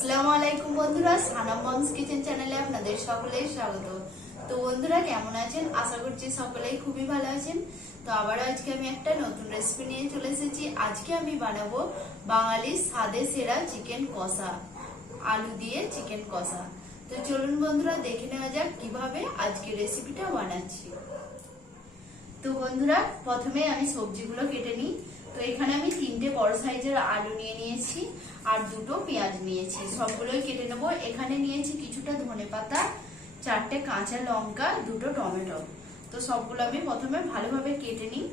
আসসালামু আলাইকুম বন্ধুরা, সানাম মমস কিচেন চ্যানেলে আপনাদের সকলেই স্বাগত। তো বন্ধুরা কেমন আছেন? আশা করছি সকলেই খুবই ভালো আছেন। তো আবারও আজকে আমি একটা নতুন রেসিপি নিয়ে চলে এসেছি। আজকে আমি বানাবো বাঙালির স্বাদে সেরা চিকেন কষা, আলু দিয়ে চিকেন কষা। তো চলুন বন্ধুরা দেখে নেওয়া যাক কিভাবে আজকে রেসিপিটা বানাচ্ছি। তো বন্ধুরা প্রথমে আমি সবজিগুলো কেটে নিই। তো এখানে আমি 3টে বড় সাইজের আলু নিয়ে নিয়েছি আর 2টো পেঁয়াজ নিয়েছি, সবগুলোই কেটে নেবো। এখানে নিয়েছি কিছুটা ধনেপাতা, 4টে কাঁচা লঙ্কা, 2টো টমেটো। তো সবগুলো আমি প্রথমে ভালোভাবে কেটে নিই।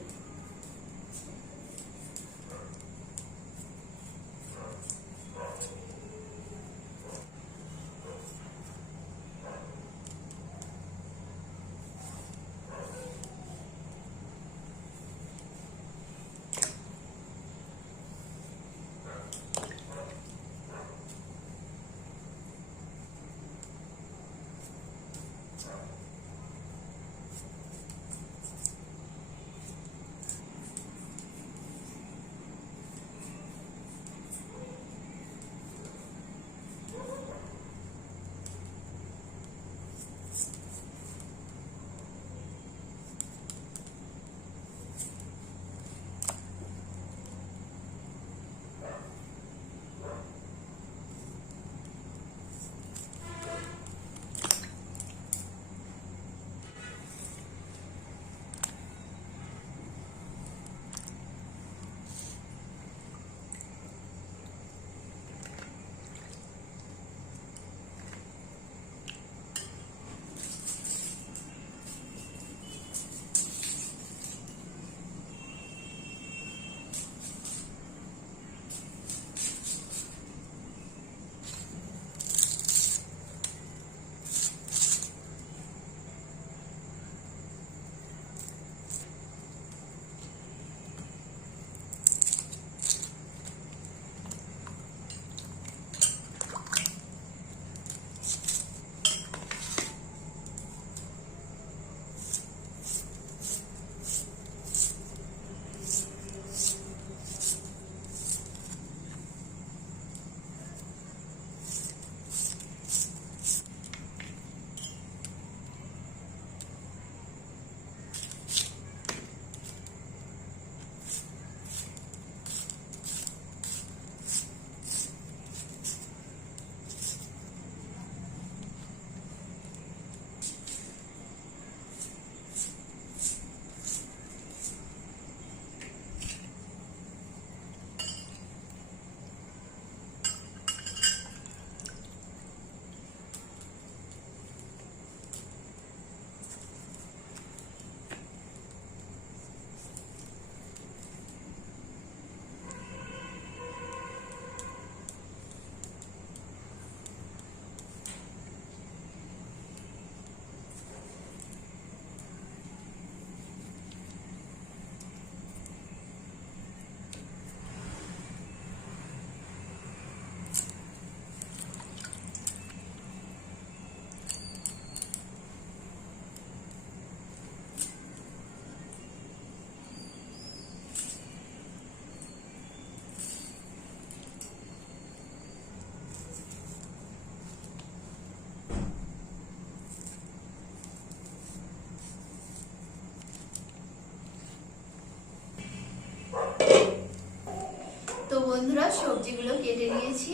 তো বন্ধুরা সবজিগুলো কেটে নিয়েছি,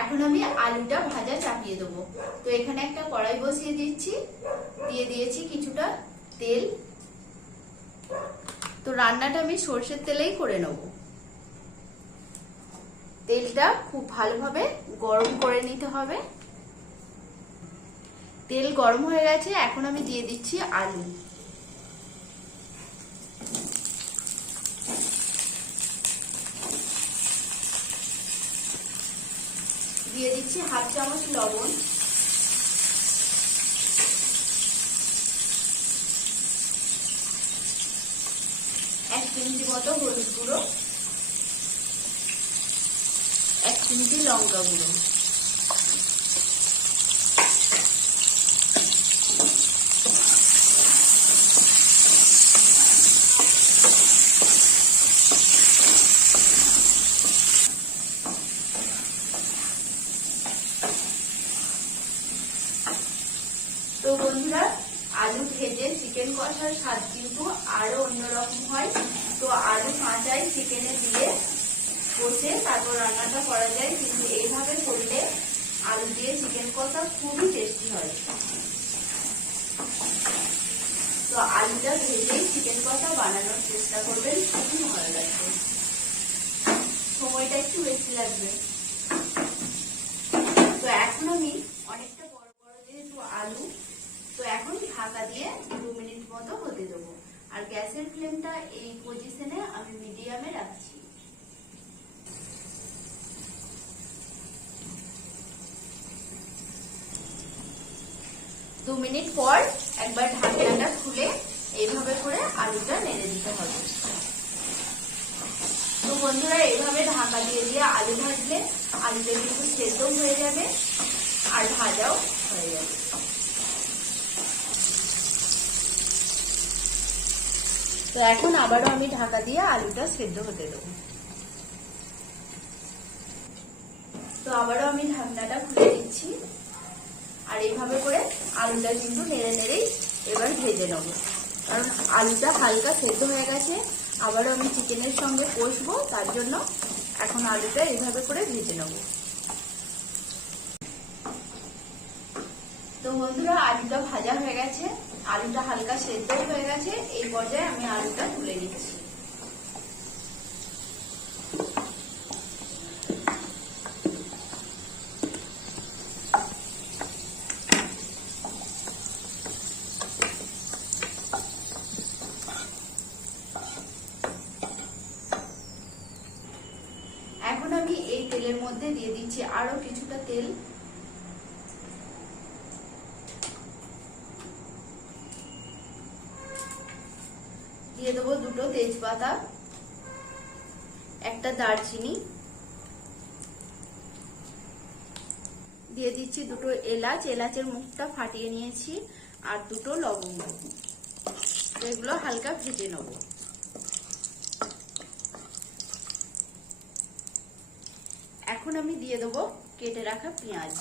এখন আমি আলুটা ভাজা চাপিয়ে দেবো। তো এখানে একটা কড়াই বসিয়ে দিচ্ছি, দিয়ে দিয়েছি কিছুটা তেল। তো রান্নাটা আমি সরষের তেলেই করে নেব। তেলটা খুব ভালোভাবে গরম করে নিতে হবে। তেল গরম হয়ে গেছে, এখন আমি দিয়ে দিচ্ছি আলু। দিয়ে দিচ্ছি হাফ চামচ লবণ, এক চিমটি মতো হলুদ গুঁড়ো, 1 চিমটি লঙ্কা গুঁড়ো। বন্ধুরা, আলু ভেজে চিকেন কষার স্বাদ কিন্তু আরো অন্যরকম হয়। তো আলু কাঁচাই চিকেনে দিয়ে কষে তারপর রান্নাটা করা যায়, কিন্তু এইভাবে করলে আলু দিয়ে চিকেন কষা খুবই টেস্টি হয়। তো আলুটা ভেজেই চিকেন কষা বানানোর চেষ্টা করবেন, খুবই ভালো লাগবে। সময়টা একটু বেশি লাগবে। তো এখন আমি অনেকটা বড় বড় যেহেতু আলু, তো এখন ঢাকা দিয়ে 2 মিনিট মতো হতে দেবো। আর গ্যাসের ফ্লেমটা এই পজিশনে আমি মিডিয়ামে রাখছি। দু মিনিট পর একবার ঢাকনাটা খুলে এইভাবে করে আলুটা নেড়ে দিতে হবে। তো বন্ধুরা, এইভাবে ঢাকা দিয়ে দিয়ে আলু ভাজলে আলুটা কিন্তু সেদ্ধ হয়ে যাবে আর ভাজাও হয়ে যাবে। তো এখন আবারও আমি ঢাকা দিয়ে আলুটা সেদ্ধ হতে দেবো। তো আবারও আমি ঢাকনাটা খুলে দিচ্ছি আর এইভাবে করে আলুটা কিন্তু নেড়ে নেড়েই এবার ভেজে নেবো, কারণ আলুটা হালকা সেদ্ধ হয়ে গেছে। আবারও আমি চিকেনের সঙ্গে কষবো, তার জন্য এখন আলুটা এইভাবে করে ভেজে নেবো। তো বন্ধুরা, আলুটা ভাজা হয়ে গেছে, আলুটা হালকা সেদ্ধ হয়ে গেছে। এই পর্যায়ে আমি আলুটা তুলে নিচ্ছি। এখন আমি এই তেলের মধ্যে দিয়ে দিচ্ছি আরো কিছুটা তেল। দিয়ে দেবো 2টো তেজপাতা, একটা দারচিনি, দিয়ে দিচ্ছি 2টো এলাচ, এলাচের মুখটা ফাটিয়ে নিয়েছি, আর 2টো লবঙ্গ। এগুলো হালকা ভেজে নেব। এখন আমি দিয়ে দেবো কেটে রাখা পেঁয়াজ।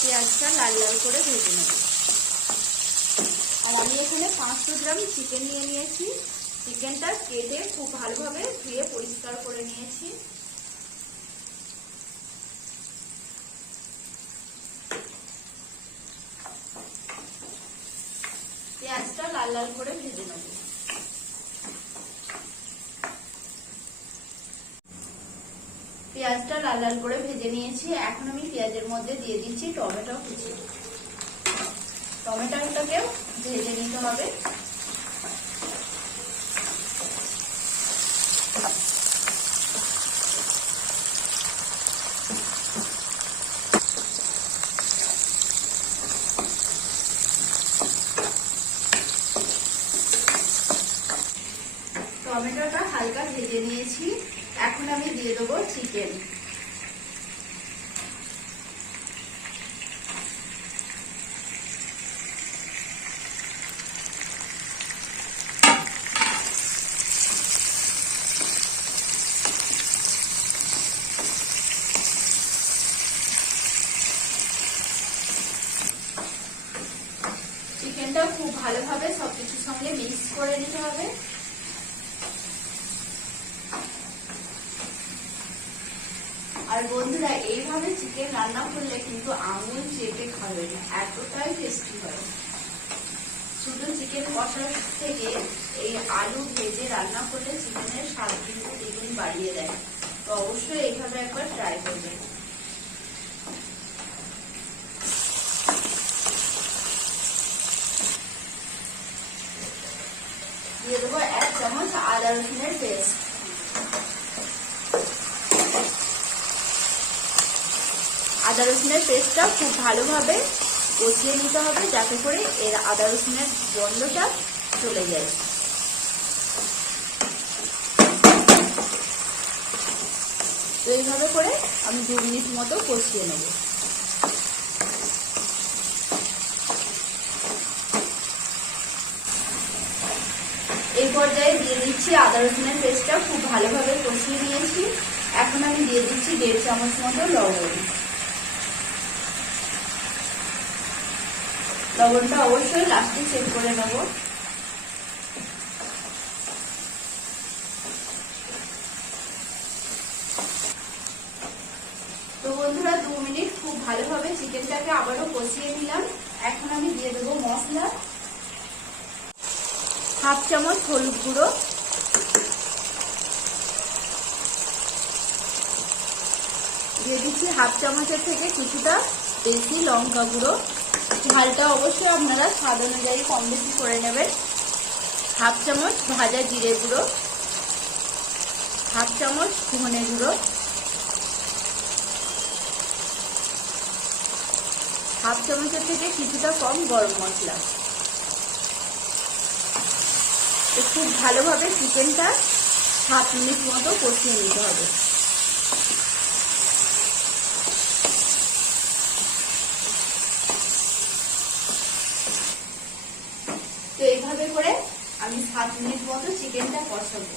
পেঁয়াজটা লাল লাল করে ভেজে নেব। আর আমি এখানে 500 গ্রাম চিকেন নিয়ে নিয়েছি। চিকেনটা কেটে খুব ভালোভাবে ধুয়ে পরিষ্কার করে নিয়েছি। পেঁয়াজটা লাল লাল করে ভেজে নেব। পেঁয়াজটা লাল লাল করে ভেজে নিয়েছি। এখন আমি পেঁয়াজের মধ্যে দিয়ে দিচ্ছি টমেটো কুচি। টমেটোটাকেও ভেজে নিতে হবে। টমেটোটা হালকা ভেজে নিয়েছি। এখন আমি দিয়ে দেবো চিকেন। চিকেনটা খুব ভালোভাবে সবকিছুর সঙ্গে মিক্স করে নিতে হবে। আর বন্ধুরা, এইভাবে চিকেন রান্না করলে কিন্তু আঙুল চেটে খাবে না, এতটাই টেস্টি হয়। শুধু চিকেন কষার থেকে এই আলু ভেজে রান্না করলে চিকেনের স্বাদ কিন্তু দ্বিগুণ বাড়িয়ে দেয়। তো অবশ্যই এইভাবে একবার ট্রাই করবেন। দিয়ে দেবো 1 চামচ আদা রসুনের পেস্ট। আদা রসুনের পেস্টটা খুব ভালোভাবে কষিয়ে নিতে হবে, যাতে করে এর আদা রসুনের গন্ধটা চলে যায়। তো এইভাবে করে আমি 2 মিনিট মতো কষিয়ে নেব। এই পর্যায়ে দিয়ে দিচ্ছি আদা রসুনের পেস্টটা মশলাটা খুব ভালোভাবে কষিয়ে নিয়েছি। এখন আমি দিয়ে দিচ্ছি 1.5 চামচ মতো লবণ। লবণটা অবশ্যই লাস্টে চেক করে নেব। তো বন্ধুরা 2 মিনিট খুব ভালোভাবে চিকেনটাকে আবারও কষিয়ে নিলাম। এখন আমি দিয়ে দেবো মশলা। 1/2 চামচ হলুদ গুঁড়ো, দিয়ে দিচ্ছি 1/2 চামচের থেকে কিছুটা বেশি লঙ্কা গুঁড়ো। ঝালটা অবশ্যই আপনারা স্বাদ অনুযায়ী কম বেশি করে নেবেন। 1/2 চামচ ভাজা জিরে গুঁড়ো, 1/2 চামচ ধনে গুঁড়ো, 1/2 চামচের থেকে কিছুটা কম গরম মশলা। খুব ভালোভাবে চিকেনটা 7 মিনিট মতো কষিয়ে নিতে হবে। তো এইভাবে করে আমি 7 মিনিট মতো চিকেনটা কষাবো।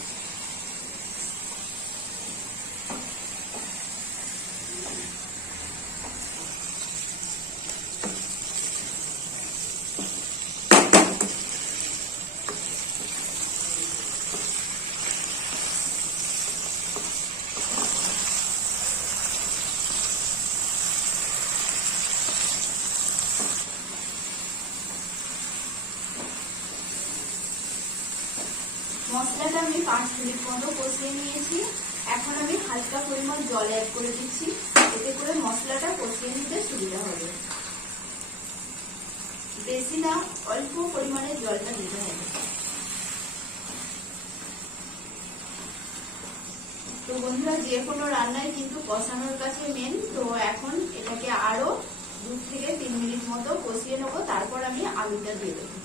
মশলাটা আমি 5 মিনিট মতো কষিয়ে নিয়েছি। এখন আমি হালকা পরিমাণ জল অ্যাড করে দিচ্ছি, এতে করে মশলাটা কষিয়ে নিতে সুবিধা হবে। বেশি না, অল্প পরিমাণে জলটা দিতে হবে। তো বন্ধুরা, যে কোনো রান্নায় কিন্তু কষানোর কাছে মেন। তো এখন এটাকে আরো 2 থেকে 3 মিনিট মতো কষিয়ে নেবো, তারপর আমি আলুটা দিয়ে দেবো।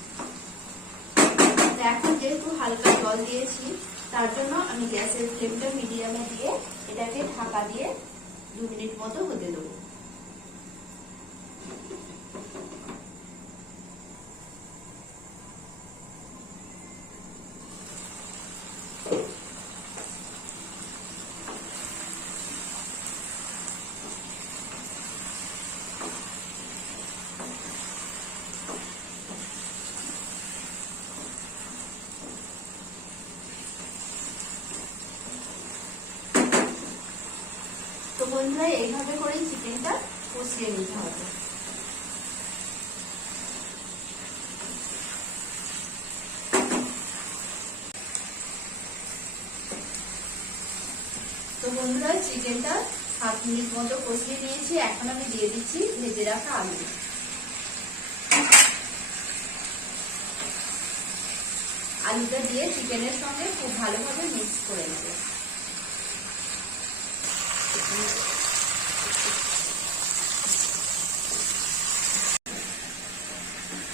এখন যেহেতু হালকা জল দিয়েছি, তার জন্য আমি গ্যাসের ফ্লেমটা মিডিয়ামে দিয়ে এটাকে ঢাকা দিয়ে 2 মিনিট মতো হতে দেবো। তো বন্ধুরা, এইভাবে করেই চিকেনটা কষিয়ে নিতে হবে। তো বন্ধুরা, চিকেনটা 7 মিনিট মতো কষিয়ে নিয়েছি। এখন আমি দিয়ে দিচ্ছি ভেজে রাখা আলু। আলুটা দিয়ে চিকেনের সঙ্গে খুব ভালোভাবে মিক্স করে নেব।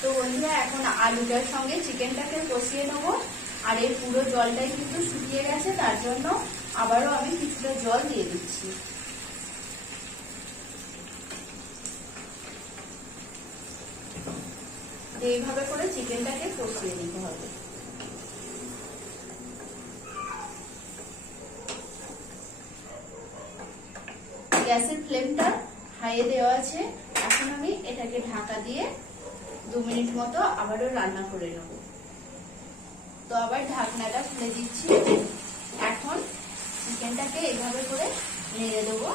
তো বন্ধুরা, এখন আলুটার সঙ্গে চিকেনটাকে কষিয়ে নেব। আর এর পুরো জলটাই কিন্তু শুকিয়ে গেছে, তার জন্য আবারও আমি কিছুটা জল দিয়ে দিচ্ছি। এইভাবে করে চিকেনটাকে কষিয়ে নিতে হবে। গ্যাসের ফ্লেমটা হাইয়ে দেওয়া আছে। এখন আমি এটাকে ঢাকা দিয়ে 2 মিনিট মতো আবারও রান্না করে নেব। তো আবার ঢাকনাটা খুলে দিচ্ছি। এখন চিকেনটাকে এইভাবে করে নেড়ে দেবো।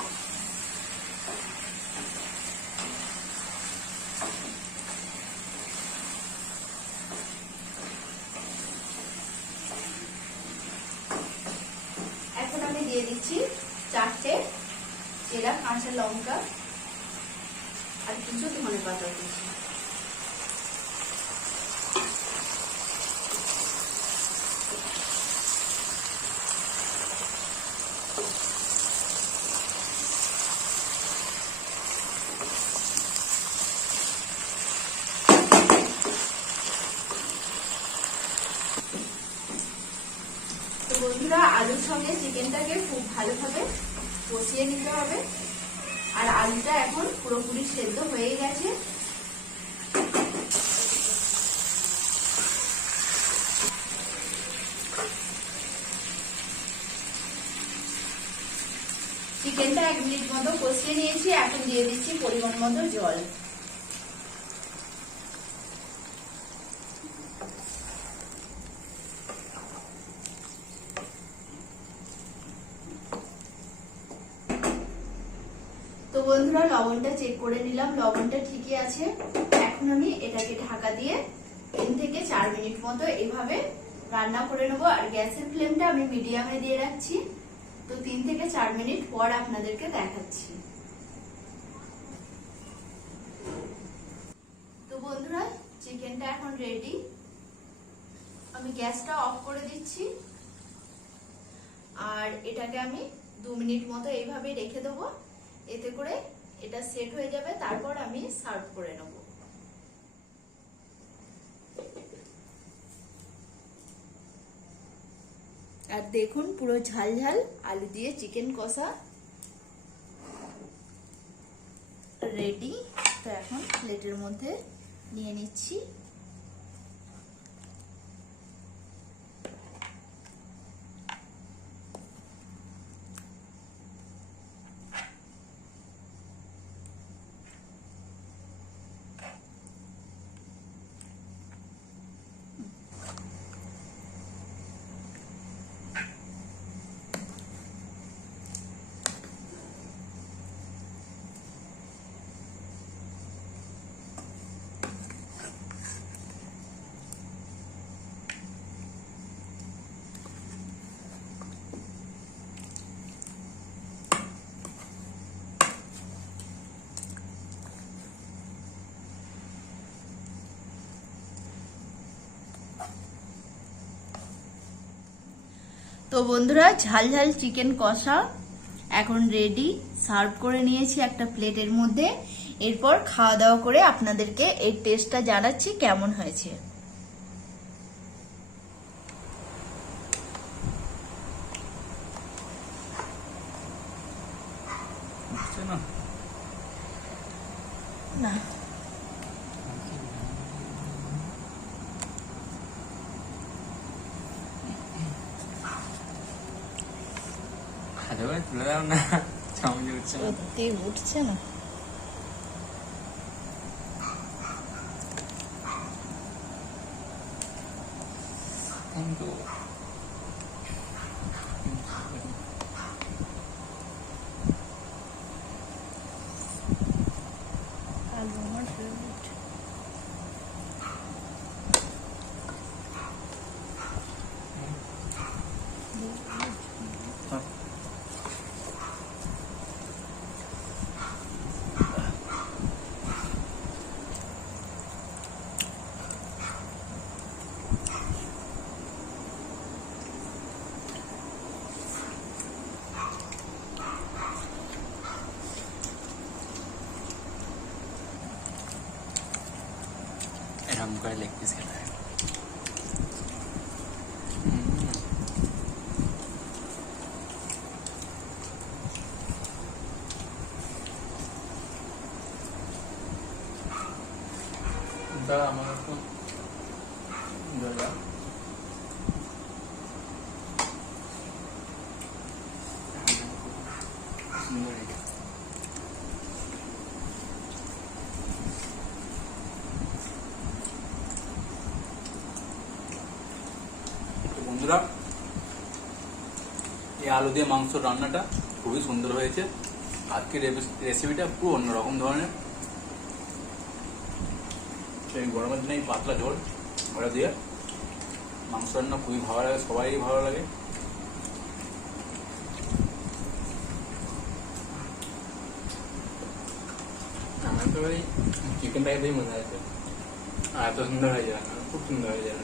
এখন আমি দিয়ে দিচ্ছি 4টে চেরা কাঁচা লঙ্কা আর কিছু ধনে পাতা দিচ্ছি। তো বন্ধুরা, আলুর সঙ্গে চিকেনটাকে খুব ভালোভাবে কষিয়ে নিতে হবে। আর আলুটা এখন পুরোপুরি সেদ্ধ হয়ে গেছে। চিকেনটা 1 মিনিট মতো কষিয়ে নিয়েছি, এখন দিয়ে দিচ্ছি পরিমাণ মতো জল। তো বন্ধুরা লবণটা চেক করে নিলাম, লবণটা ঠিকই আছে। এখন আমি এটাকে ঢাকা দিয়ে 3 থেকে 4 মিনিট মতো এইভাবে রান্না করে নেবো। আর গ্যাসের ফ্লেমটা আমি মিডিয়ামে দিয়ে রাখছি। তো 3 থেকে 4 মিনিট পর আপনাদেরকে দেখাচ্ছি। তো বন্ধুরা চিকেনটা এখন রেডি। আমি গ্যাসটা অফ করে দিচ্ছি আর এটাকে আমি 2 মিনিট মতো এইভাবে রেখে দেবো। এতে করে এটা সেট হয়ে যাবে, তারপর আমি সার্ভ করে নেব। আর দেখুন পুরো ঝাল ঝাল আলু দিয়ে চিকেন কষা রেডি। তো এখন প্লেটের মধ্যে নিয়ে নিচ্ছি। তো বন্ধুরা ঝাল ঝাল চিকেন কষা এখন রেডি, সার্ভ করে নিয়েছি একটা প্লেটের মধ্যে। এরপর খাওয়া দাওয়া করে আপনাদেরকে এর টেস্টটা জানাচ্ছি কেমন হয়েছে। না তুলে দাও না, চামচ উঠছে না, সত্যি উঠছে না। কিন্তু আলু আমার ফেভারিট। এরকম করে লেগ পিস খেতে হয়। আমার একটু বন্ধুরা এই আলু দিয়ে মাংস রান্নাটা খুবই সুন্দর হয়েছে। আজকের রেসিপিটা পুরো অন্যরকম ধরনের। সেই গরমের দিনে এই পাতলা ঝোল ওটা দিয়ে মাংস রান্না খুবই ভালো লাগে, সবাই ভালো লাগে। আমার তো ওই চিকেনটা খেতেই মজা আছে। আর এত সুন্দর হয়ে যায়, খুব সুন্দর হয়ে যায়।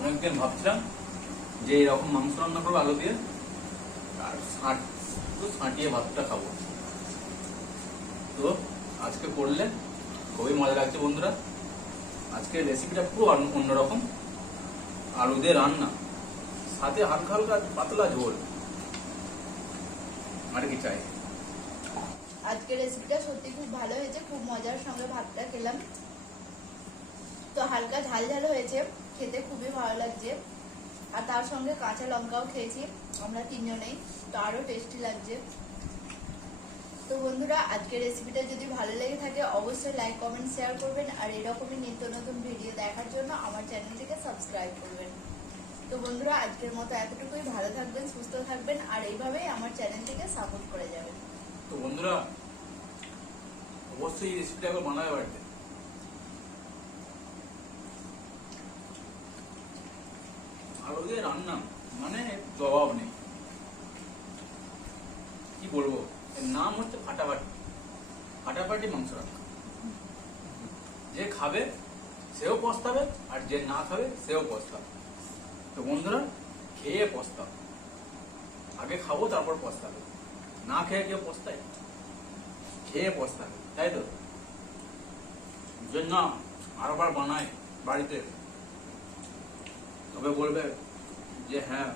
অনেকদিন ভাবছিলাম যে এরকম মাংস রান্না করবো আলু দিয়ে, আর ছাঁটিয়ে ভাতটা খাবো। তো আজকে করলে খুবই মজা লাগছে বন্ধুরা। আজকে রেসিপিটা পুরো অন্যরকম। আলু দিয়ে রান্না, সাথে হালকা হালকা পাতলা ঝোল, আর কি চাই। আজকে রেসিপিটা সত্যি খুব ভালো হয়েছে, খুব মজার সঙ্গে ভাতটা খেলাম। তো হালকা ঝাল ঝাল হয়েছে, খেতে খুবই ভালো লাগছে। আর তার সঙ্গে কাঁচা লঙ্কাও খেয়েছি আমরা তিনজনেই, তো আরো টেস্টি লাগছে। তো বন্ধুরা, আজকের রেসিপিটা যদি ভালো লেগে থাকে অবশ্যই লাইক কমেন্ট শেয়ার করবেন, আর এরকমই নিত্য নতুন ভিডিও দেখার জন্য আমার চ্যানেলটিকে সাবস্ক্রাইব করবেন। তো বন্ধুরা, আজকের মতো এতটুকুই। ভালো থাকবেন, সুস্থ থাকবেন, আর এইভাবেই আমার চ্যানেলটিকে সাপোর্ট করে যাবেন। তো বন্ধুরা, অবশ্যই এই রেসিপিটা একবার বানাবে বাড়িতে। আলু দিয়ে রান্না মানে জবাব নেই, কি বলবো। এর নাম হচ্ছে ফাটাফাটি, ফাটাফাটি মাংস রান্না। যে খাবে সেও পস্তাবে, আর যে না খাবে সেও পস্তাবে। তো বন্ধুরা, খেয়ে পস্তাবে। আগে খাবো তারপর পস্তাবে, না খেয়ে কেউ পস্তায়? খেয়ে পস্তাবে, তাই তো? যে না আরবার বানায় বাড়িতে, তবে বলবে যে হ্যাঁ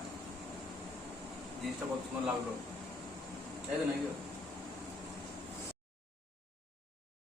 জিনিসটা কত সুন্দর লাগলো, তাই তো নাকি?